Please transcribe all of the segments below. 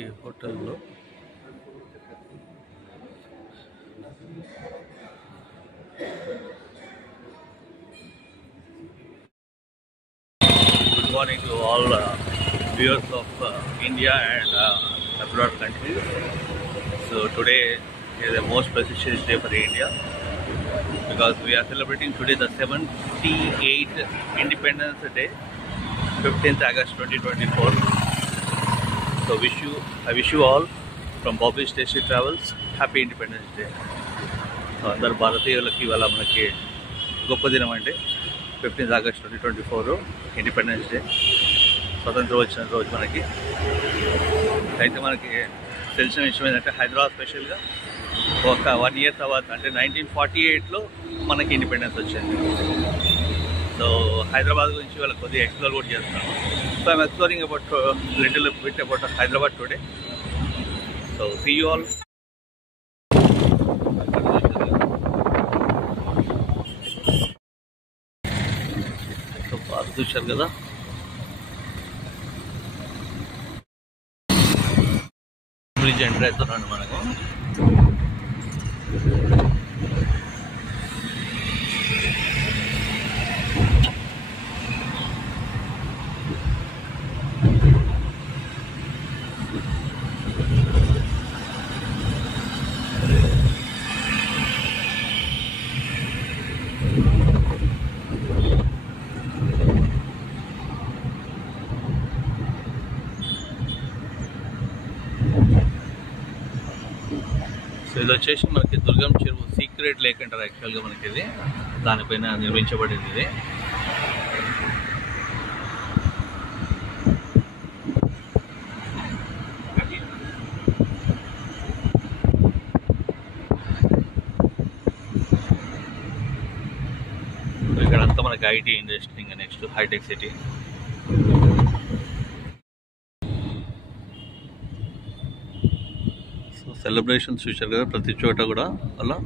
ఈ హోటల్లో good morning to all viewers of India and abroad countries. So today is the most prestigious day for India because we are celebrating today the 78th Independence Day, 15th August 2024. So I wish you all from Bobby Tasty Travels happy Independence Day. So అందరు భారతీయులకి ఇవాళ మనకి గొప్ప దినం అంటే 15th August 2024 independence day, స్వతంత్రం వచ్చిన రోజు. మనకి అయితే మనకి తెలిసిన విషయం ఏంటంటే హైదరాబాద్ స్పెషల్గా ఒక 1 year తర్వాత అంటే 1948లో మనకి ఇండిపెండెన్స్ వచ్చింది. సో హైదరాబాద్ గురించి వాళ్ళ కొద్దిగా ఎక్స్ప్లోర్ కూడా చేస్తున్నాను. So I'm exploring about little bit about Hyderabad today. So see you all. So park చూశారు కదా, బ్రిడ్జ్ ఎంటర్ అవుతున్నాను మనకు. సో ఇది వచ్చేసి మనకి దుర్గం చెరువు సీక్రెట్ లేక్ అంటారు యాక్చువల్గా మనకి. ఇది దానిపైన నిర్మించబడింది. ఇది ఇక్కడంతా మనకి ఐటీ ఇండస్ట్రీ, ఇంకా నెక్స్ట్ హైటెక్ సిటీ. సెలబ్రేషన్స్ చూశారు కదా, ప్రతి చోట కూడా అలా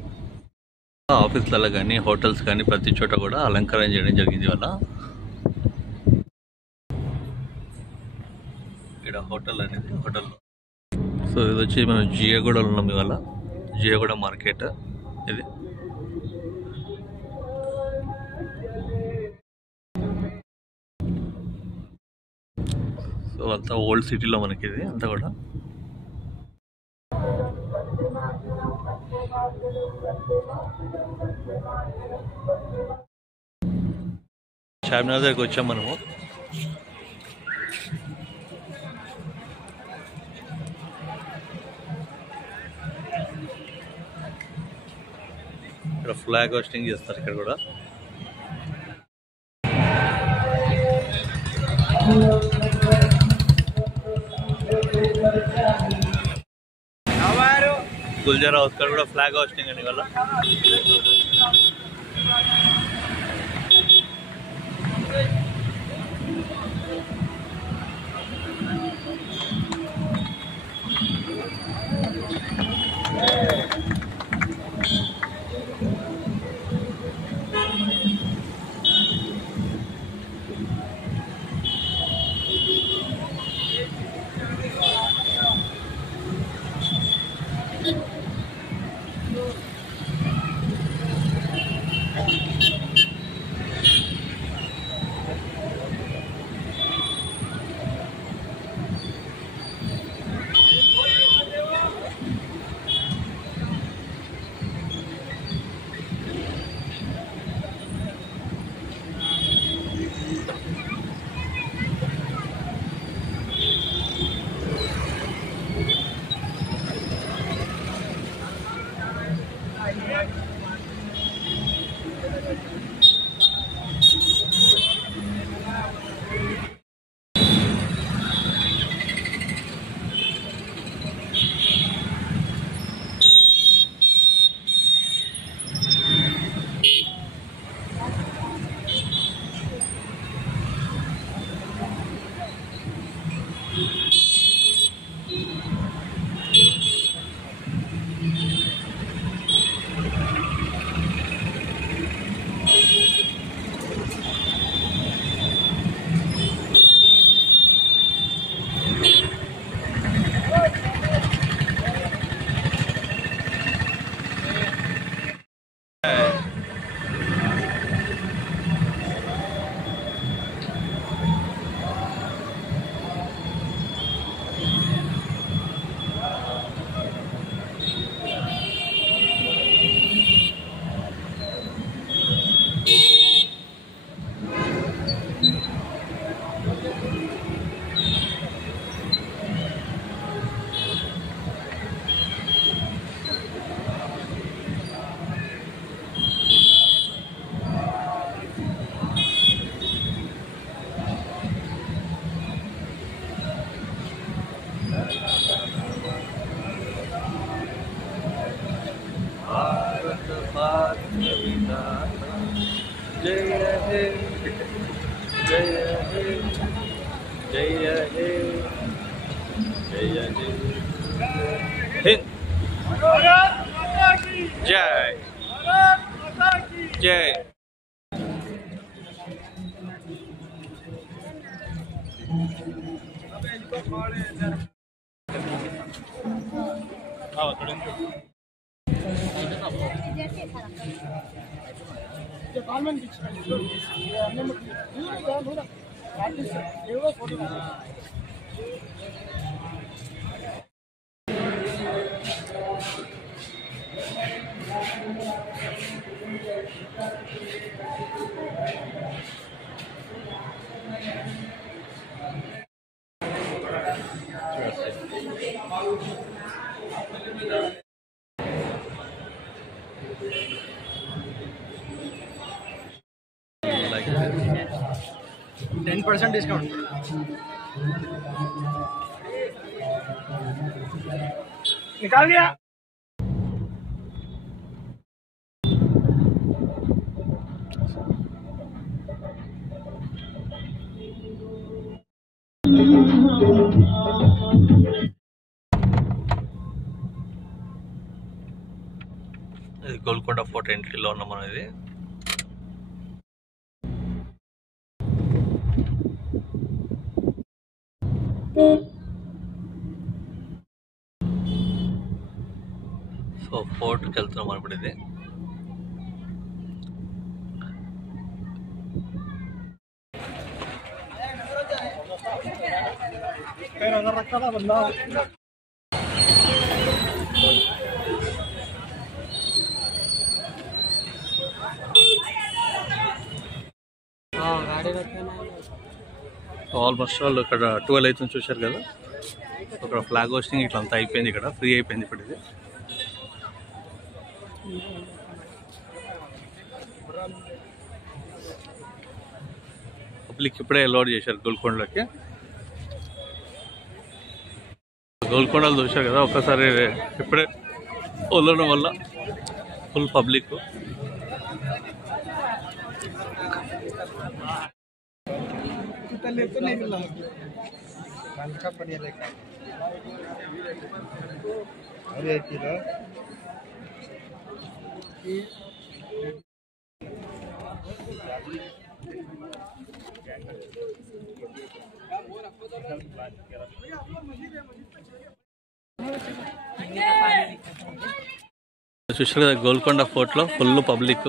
ఆఫీస్లలో కానీ హోటల్స్ కానీ ప్రతి చోట కూడా అలంకరణ చేయడం జరిగింది ఇవాళ. ఇక్కడ హోటల్ అనేది హోటల్. సో ఇది వచ్చి మనం జియాగూడలో ఉన్నాం ఇవాళ, జియాగూడ మార్కెట్ ఇది. సో అంతా ఓల్డ్ సిటీలో మనకి ఇది అంతా కూడా. చార్మినార్ దగ్గరికి వచ్చాం మనము. ఇక్కడ ఫ్లాగ్ హోస్టింగ్ చేస్తారు ఇక్కడ కూడా. గుల్జారా హౌస్ కాడ కూడా ఫ్లాగ్ హోస్టింగ్ అని వల్ల. जय हे जय हे जय जय हिंद जय जय like 10% discount. निकाल लिया. గోల్కొండ ఫోర్ట్ ఎంట్రీలో ఉన్నాం మనం. ఇది సో ఫోర్ట్కి వెళ్తున్నాం మనం ఇప్పుడు. ఇది ఆల్మోస్ట్ వాళ్ళు ఇక్కడ 12 అవుతుంది చూశారు కదా. అక్కడ ఫ్లాగ్ హోస్టింగ్ ఇట్లా అంతా అయిపోయింది. ఇక్కడ ఫ్రీ అయిపోయింది ఇప్పుడు. ఇది పబ్లిక్ ఇప్పుడే అలౌడ్ చేశారు గోల్కొండలోకి. గోల్కొండలు చూశారు కదా, ఒక్కసారి ఇప్పుడే వదలడం వల్ల ఫుల్ పబ్లిక్. చూసారు కదా గోల్కొండ ఫోర్ట్ లో ఫుల్ పబ్లిక్.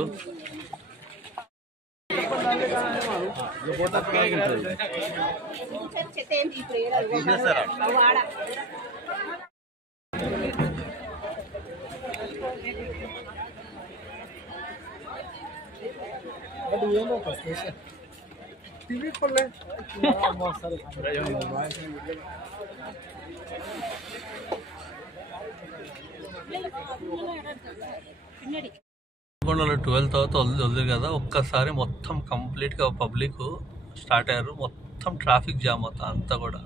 గోల్కొండలో 12 తర్వాత వదిలేదు కదా, ఒక్కసారి మొత్తం కంప్లీట్గా పబ్లిక్ స్టార్ట్ అయ్యారు. మొత్తం ట్రాఫిక్ జామ్ అవుతా అంతా కూడా.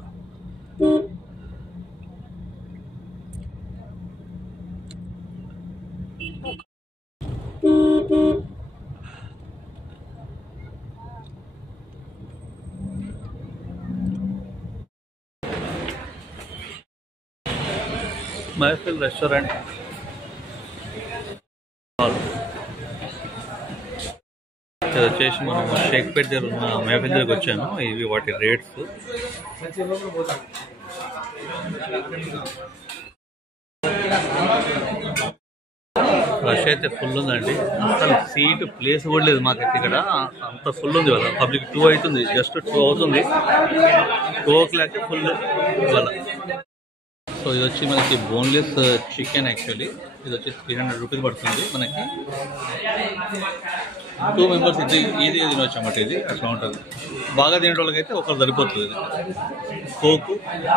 महफिल रेस्टोरेंट వచ్చేసి మనం షేక్పేట్ దగ్గర ఉన్న महफिल దగ్గరికి వచ్చాను. ఇవి వాటి రేట్స్. రష్ అయితే ఫుల్ ఉందండి. అసలు సీట్ ప్లేస్ కూడా లేదు మాకైతే ఇక్కడ. అంత ఫుల్ ఉంది ఇవాళ. పబ్లిక్ 2 అవుతుంది, జస్ట్ 2 అవుతుంది. 2 o'clock ఫుల్ ఇవాళ. సో ఇది వచ్చి మనకి బోన్లెస్ చికెన్. యాక్చువల్లీ ఇది వచ్చి 300 రూపీస్ పడుతుంది మనకి. 2 మెంబర్స్ ఇది తినొచ్చు అన్నమాట. ఇది అట్లా ఉంటుంది. బాగా తినే వాళ్ళకైతే ఒకరు సరిపోతుంది. ఇది కోకు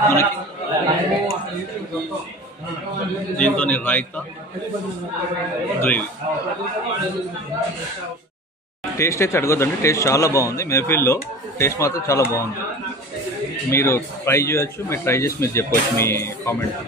మనకి, దీంతో రైతా, గ్రేవీ. టేస్ట్ అయితే అడగొద్దండి, టేస్ట్ చాలా బాగుంది. మెహఫిల్లో టేస్ట్ మాత్రం చాలా బాగుంది. మీరు ట్రై చేయొచ్చు. మీరు ట్రై చేసి మీరు చెప్పవచ్చు మీ కామెంట్.